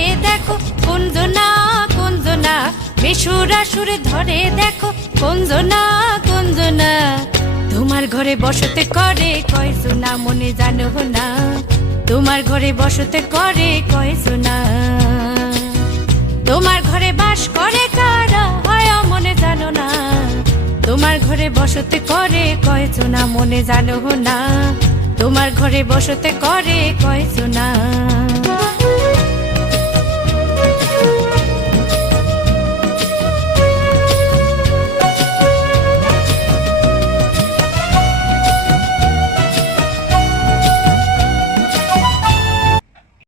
ধরে দেখো কুঞ্জনা কুঞ্জনা, বেসুরা সুরে ধরে দেখো কুঞ্জনা কুঞ্জনা। তোমার ঘরে বসতে করে কয়জনা মনে জানো না, তোমার ঘরে বসতে করে কয়জনা। তোমার ঘরে বাস করে কারা হয় মনে জানো না, তোমার ঘরে বসতে করে কয়জনা মনে জানো না, তোমার ঘরে বসতে করে কয়জনা।